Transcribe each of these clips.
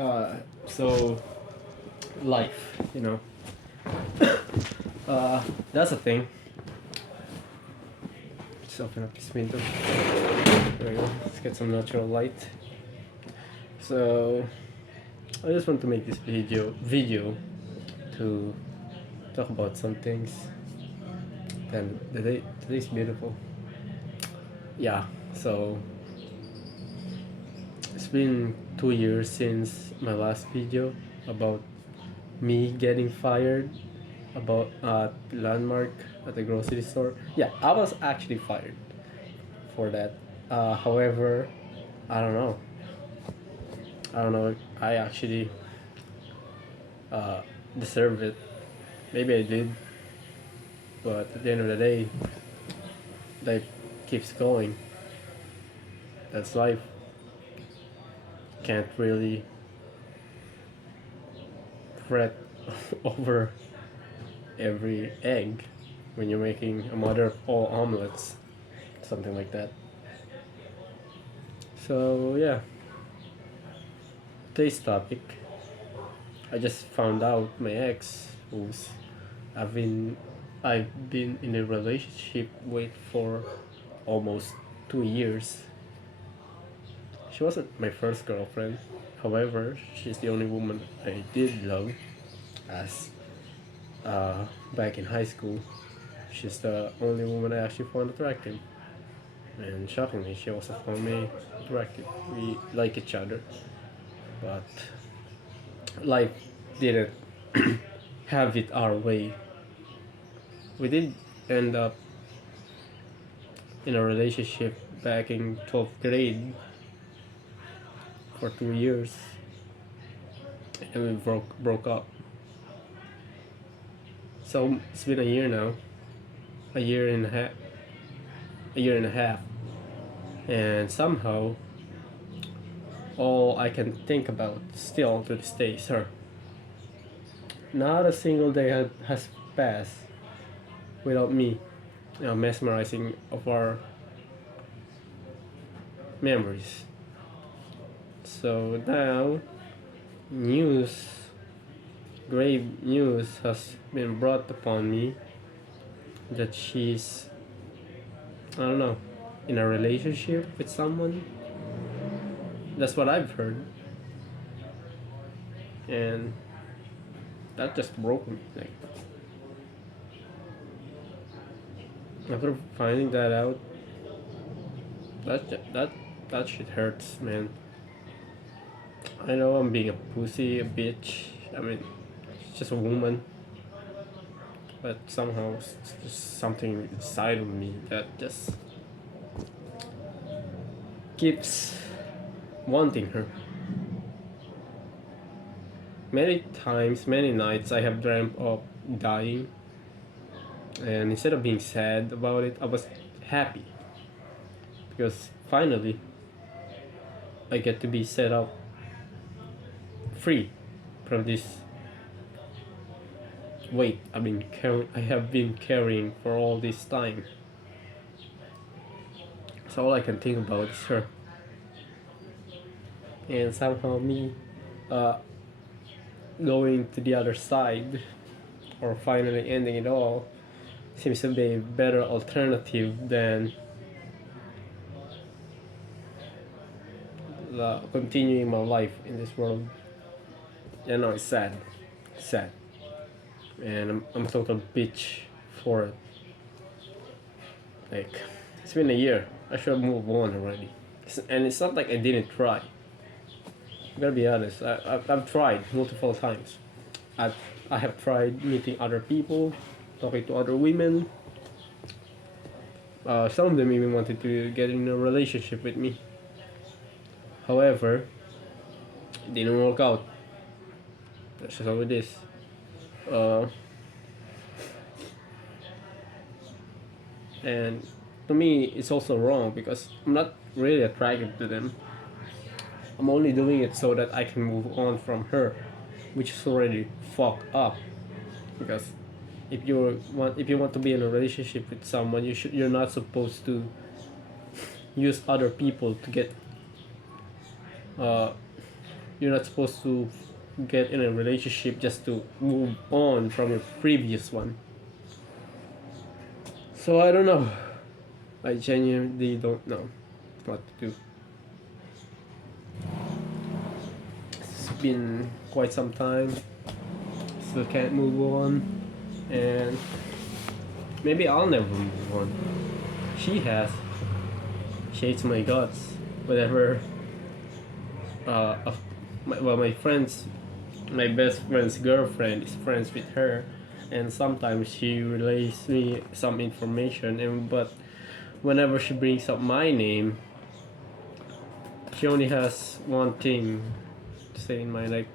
Uh, so life, that's a thing. Let's open up this window. There we go. Let's get some natural light. So I just want to make this video to talk about some things. And today's beautiful. Yeah. So it's been 2 years since my last video about me getting fired about landmark at the grocery store. Yeah, I was actually fired for that. However, I don't know. I don't know if I actually uh, deserve it. Maybe I did, but at the end of the day, life keeps going. That's life. Can't really fret over every egg when you're making a mother of all omelets, something like that. So yeah, today's topic. I just found out my ex, who's I've been I've been in a relationship with for almost 2 years. She wasn't my first girlfriend. However, she's the only woman I did love. As back in high school, she's the only woman I actually found attractive. And shockingly, she also found me attractive. We like each other, but life didn't have it our way. We did end up in a relationship back in 12th grade for 2 years, and we broke up. So it's been a year now, a year and a half, a year and a half, and somehow all I can think about still to this day is her. Not a single day has passed without me, mesmerizing of our memories. So now, news, grave news has been brought upon me that she's, I don't know, in a relationship with someone. That's what I've heard. And that just broke me. Like, after finding that out, that shit hurts, man. I know I'm being a pussy, a bitch. I mean, she's just a woman, but somehow it's just something inside of me that just keeps wanting her. Many times, many nights, I have dreamt of dying, and instead of being sad about it, I was happy because finally I get to be set up free from this weight I have been carrying for all this time. So all I can think about is her, and somehow me uh, going to the other side or finally ending it all seems to be a better alternative than continuing my life in this world. I know it's sad, and I'm a total bitch for it. Like, it's been a year. I should have moved on already. And it's not like I didn't try. I gotta be honest. I've tried multiple times. I have tried meeting other people, talking to other women. Some of them even wanted to get in a relationship with me. However, it didn't work out. That's just how it is. Uh, and to me, it's also wrong because I'm not really attracted to them. I'm only doing it so that I can move on from her, which is already fucked up. Because if you want to be in a relationship with someone, you're not supposed to use other people to get uh, You're not supposed to get in a relationship just to move on from your previous one. So I don't know. I genuinely don't know what to do. It's been quite some time. Still can't move on, and maybe I'll never move on. She has. She hates my guts. Whatever. Of my friends, my best friend's girlfriend is friends with her, and sometimes she relays me some information. And but whenever she brings up my name, she only has one thing to say in mind. Like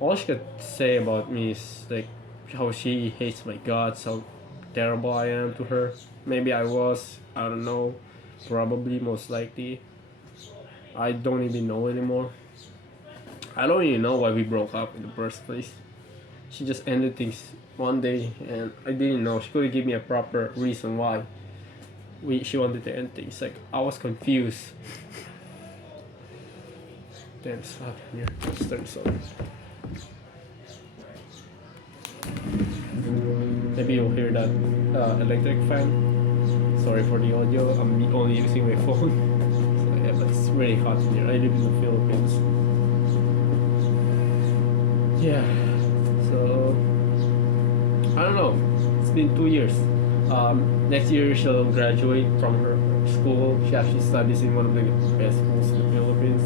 all she could say about me is like how she hates my guts, how terrible I am to her. Maybe I was. I don't know. Probably, most likely. I don't even know anymore. I don't even know why we broke up in the first place. She just ended things one day, and I didn't know. She couldn't give me a proper reason why she wanted to end things. Like I was confused. Damn, it's hot in here. Let's turn this on. Maybe you'll hear that electric fan. Sorry for the audio. I'm only using my phone. So yeah, but it's really hot in here. I live in the Philippines. Yeah. So I don't know. It's been 2 years. Next year she'll graduate from her school. She actually studies in one of the best schools in the Philippines.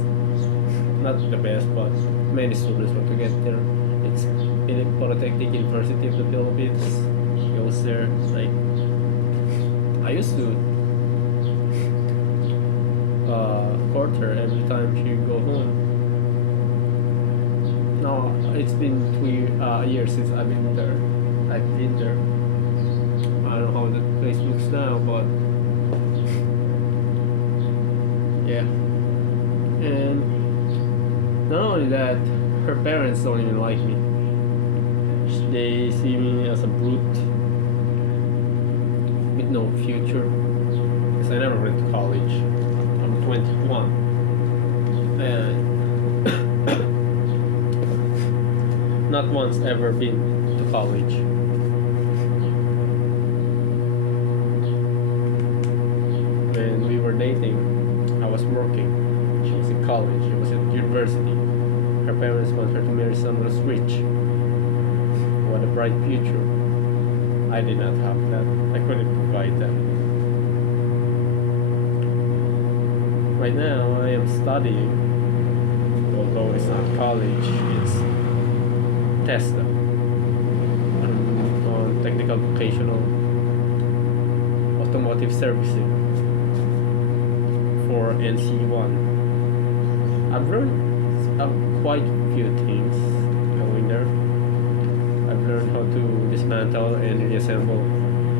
Not the best, but many students want to get there. It's in Polytechnic University of the Philippines. She goes there. Like I used to court her every time she go home. No, it's been 2 years since I've been there. I've been there. I don't know how the place looks now, but yeah. And not only that, her parents don't even like me. They see me as a brute with no future. Because I never went to college. I'm 21. And not once ever been to college. When we were dating, I was working. She was in college. She was at university. Her parents want her to marry someone who's rich. What a bright future. I did not have that. I couldn't provide that. Right now, I am studying. Although it's not college, it's TESDA, on technical vocational automotive servicing for NC1. I've learned quite a few things going there. I've learned how to dismantle and reassemble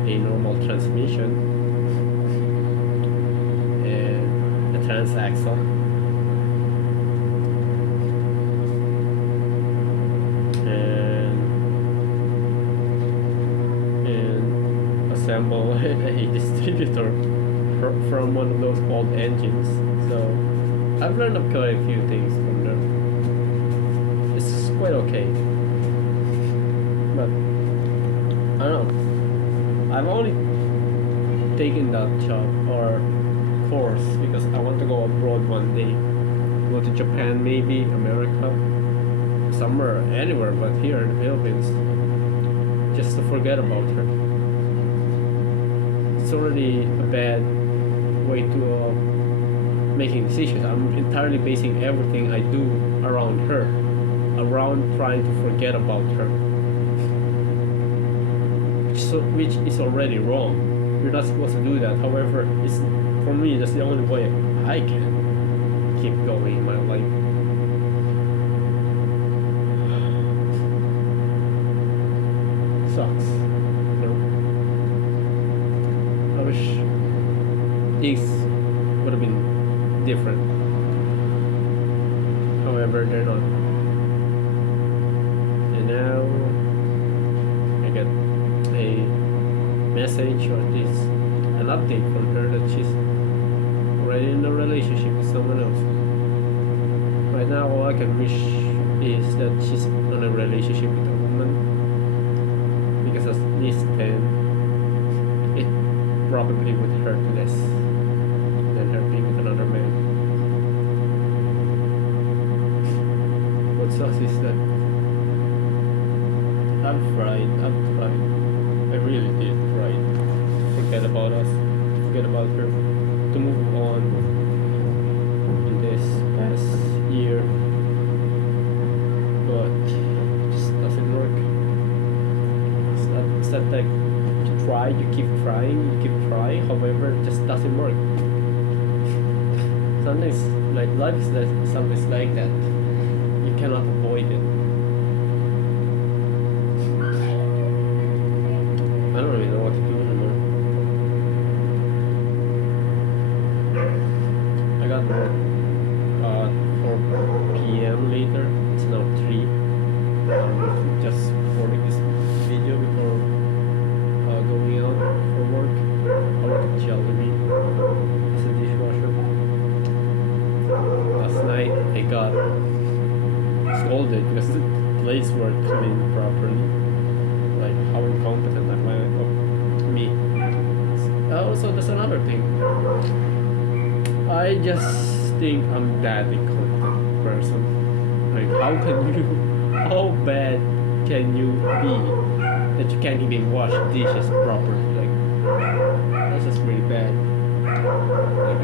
a normal transmission and a transaxle. Assemble a distributor from one of those called engines. So I've learned quite a few things from them. It's quite okay. But I don't know. I've only taken that job or course because I want to go abroad one day. Go to Japan, maybe America, somewhere, anywhere but here in the Philippines. Just to forget about her. It's already a bad way to making decisions. I'm entirely basing everything I do around her, around trying to forget about her, which is already wrong. You're not supposed to do that. However, it's for me that's the only way I can keep going in my life. Sucks. I wish things would have been different. However, they're not. And now I get a message or at least an update from her that she's already in a relationship with someone else. Right now, all I can can wish is that she's in a relationship with a woman, because at least then it probably would hurt less than her being with another man. What sucks is that I've tried, I really did try to forget about us, forget about her, to move on in this past year, but it just doesn't work. It's not like you try, you keep trying, however, it just doesn't work. Sometimes, like, life is like, sometimes like that. You cannot avoid it. I don't really know what to do anymore. I got work 4 p.m. later. It's now 3. Just recording this video before going out for work. I work at Jollibee as a dishwasher. Last night I got scolded because the plates weren't cleaned properly. Like, how incompetent am I of me? Also, there's another thing. I just think I'm that incompetent person. Like, how bad can you be that you can't even wash dishes properly? Like, that's just really bad. Like,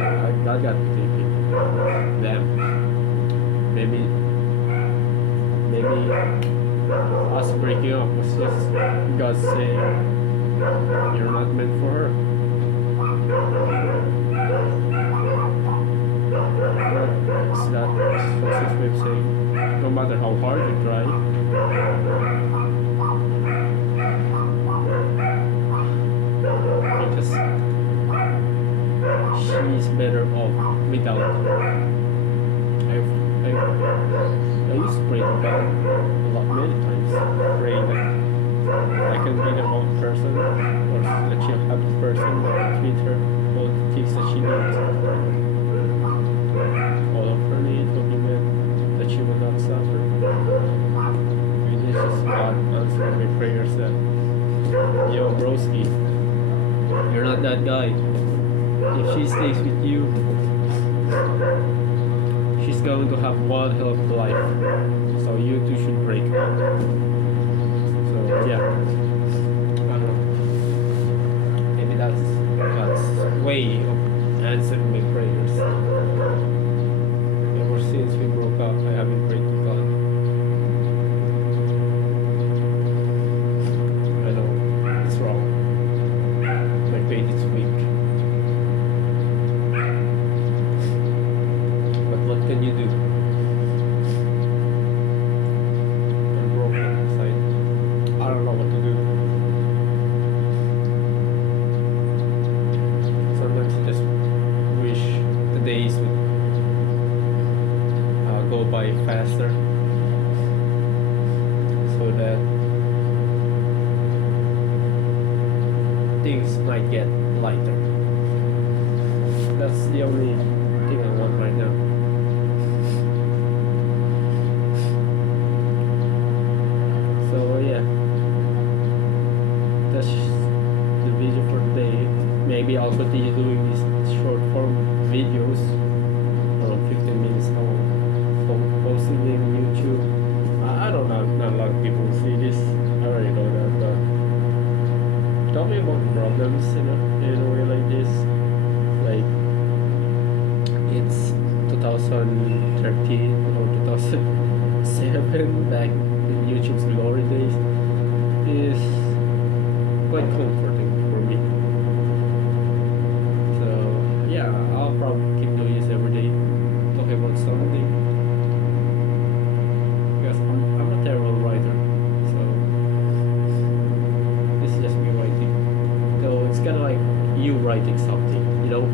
I got me thinking, damn, maybe us breaking up was just God saying you're not meant for her. It's that success way of saying no matter how hard you try, it just, she's better off without her. I used to pray to God many times, praying that I can be the wrong person, or that she'll have the person that will treat her all the things that she needs. All of her needs will be met, that she will not suffer. And it's just God answering my prayers that, yo, broski, you're not that guy. If she stays with you, she's going to have one hell of a life. So you two should break up. So yeah, I don't know. Maybe that's God's way of answering my prayers. Ever since we broke up, I haven't prayed to God. I know it's wrong. My faith is weak. But what can you do? I'm broken inside. I don't know what to do. Sometimes I just wish the days would go by faster, so that things might get lighter. That's the only thing I want right now. So yeah, that's the video for today. Maybe I'll continue doing these short form videos, around 15 minutes long, posting them on YouTube. I don't know, not a lot of people see this. I already know that, but talking about problems in a way like this, like, it's 2013 or 2007, back in YouTube's glory days, is quite comforting for me. So yeah, I'll probably keep doing this every day, talking about something, because I'm a terrible writer. So this is just me writing. So it's kind of like you writing something, you know?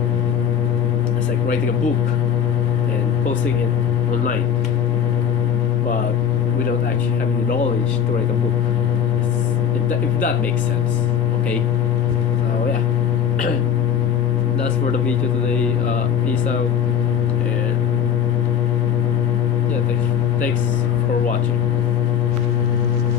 It's like writing a book and posting it online, but without actually having the knowledge to write a book. If that makes sense, okay? So yeah, that's for the video today. Peace out, and yeah, thanks. Thanks for watching.